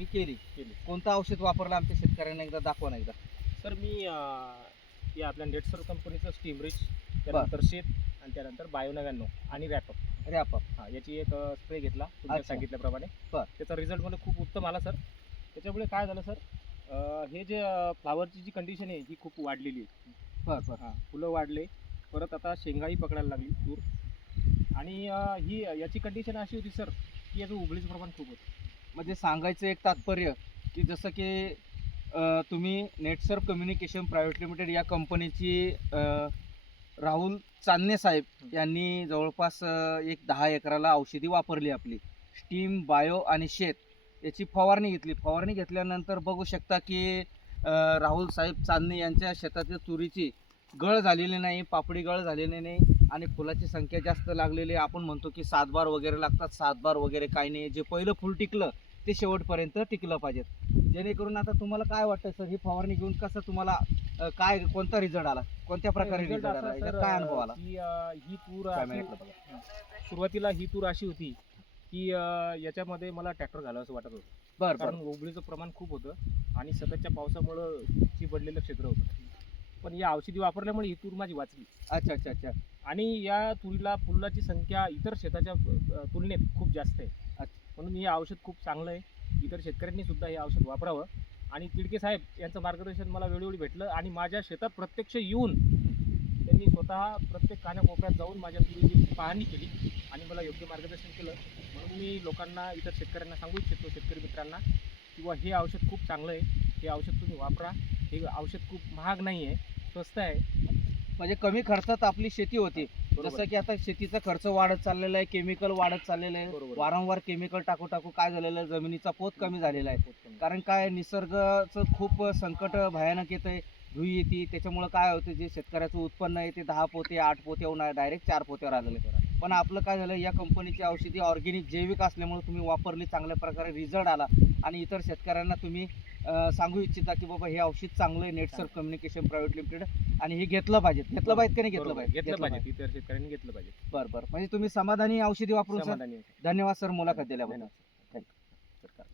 मी केली केली. कोणतं औषध वापरलं आमच्या शेतकऱ्यांना एकदा दाखवा ना एकदा. सर मी अं, या आपल्या नेटसर कंपनीचं स्टीम रिच त्यानंतर शेत आणि त्यानंतर बायो नव्याण्णव आणि रॅपअप अरे आपा हा याची एक स्प्रे घेतला अच्छा. सांगितल्याप्रमाणे. बर. त्याचा रिझल्ट मला खूप उत्तम आला सर. त्याच्यामुळे काय झालं सर? अं, हे जे फ्लावरची जी कंडिशन आहे ही खूप वाढलेली आहे. बर बर. हा फुलं वाढले. परत आता शेंगाही पकडायला लागली दूर आणि अं, ही याची कंडिशन अशी होती सर की याचं उबळीचं प्रमाण खूप होतं. म्हणजे सांगायचं एक तात्पर्य की जसं की तुम्ही नेटसर्फ कम्युनिकेशन प्रायव्हेट लिमिटेड या कंपनीची राहुल चांदणे साहेब यांनी जवळपास एक दहा एकराला औषधी वापरली आपली. स्टीम बायो आणि शेत याची फवारणी घेतली. फवारणी घेतल्यानंतर बघू शकता की राहुल साहेब चांदणे यांच्या शेतातील तुरीची गळ झालेली नाही पापडी गळ झालेली नाही. आणि फुलाची संख्या जास्त लागलेली. आपण म्हणतो की सात बार वगैरे लागतात. सात बार वगैरे काही नाही. जे पहिलं फुल टिकलं ते शेवटपर्यंत टिकलं पाहिजेत. जेणेकरून आता तुम्हाला काय वाटतं सर? ही फवारणी घेऊन कसं तुम्हाला काय कोणता रिझल्ट आला? कोणत्या प्रकारे रिझल्ट आला? काय अनुभव आला? ही तूर. सुरुवातीला ही तूर अशी होती की याच्यामध्ये मला ट्रॅक्टर घालावं असं वाटत होतं. बरं कारण बरं उबळीचं प्रमाण खूप होतं आणि सततच्या पावसामुळं चिबडलेलं क्षेत्र होतं. पण या औषधी वापरल्यामुळे ही तूर माझी वाचली. अच्छा अच्छा अच्छा. आणि या तुरीला फुलाची संख्या इतर शेताच्या तुलनेत खूप जास्त आहे. म्हणून हे औषध खूप चांगलं आहे. इतर शेतकऱ्यांनी सुद्धा हे औषध वापरावं. आणि तिडके साहेब यांचं मार्गदर्शन मला वेळोवेळी भेटलं आणि माझ्या शेतात प्रत्यक्ष येऊन त्यांनी स्वतः प्रत्येक कानाकोपऱ्यात जाऊन माझ्या तुरीची पाहणी केली आणि मला योग्य मार्गदर्शन केलं. म्हणून मी लोकांना इतर शेतकऱ्यांना सांगू इच्छितो शेतकरी मित्रांना किंवा हे औषध खूप चांगलं आहे. हे औषध तुम्ही वापरा. हे औषध खूप महाग नाही आहे. स्वस्त आहे. म्हणजे कमी खर्चात आपली शेती होती. जसं की आता शेतीचा खर्च वाढत चाललेला आहे केमिकल वाढत चाललेलं आहे. वारंवार केमिकल टाकू टाकू काय झालेलं आहे? जमिनीचा पोत कमी झालेला आहे. कारण काय निसर्गाचं खूप संकट भयानक येतं आहे धुई येते. त्याच्यामुळं काय होतं जे शेतकऱ्याचं उत्पन्न आहे ते दहा पोते आठ पोते होऊन डायरेक्ट चार पोत्यावर आलेलं आहे पण आपलं काय झालं या कंपनीची औषधी ऑर्गॅनिक जैविक असल्यामुळे तुम्ही वापरली चांगल्या प्रकारे रिझल्ट आला. आणि इतर शेतकऱ्यांना तुम्ही सांगू इच्छिता की बाबा हे औषध चांगलं आहे नेटसर्फ कम्युनिकेशन प्रायव्हेट लिमिटेड आणि हे घेतलं पाहिजे. घेतलं पाहिजे का नाही घेतलं. पाहिजे? घेतलं पाहिजे. इतर शेतकऱ्यांनी घेतलं पाहिजे. बरं बरं. म्हणजे तुम्ही समाधानी औषधी वापरून. धन्यवाद सर. मुलाखत दिल्याबद्दल. सरकार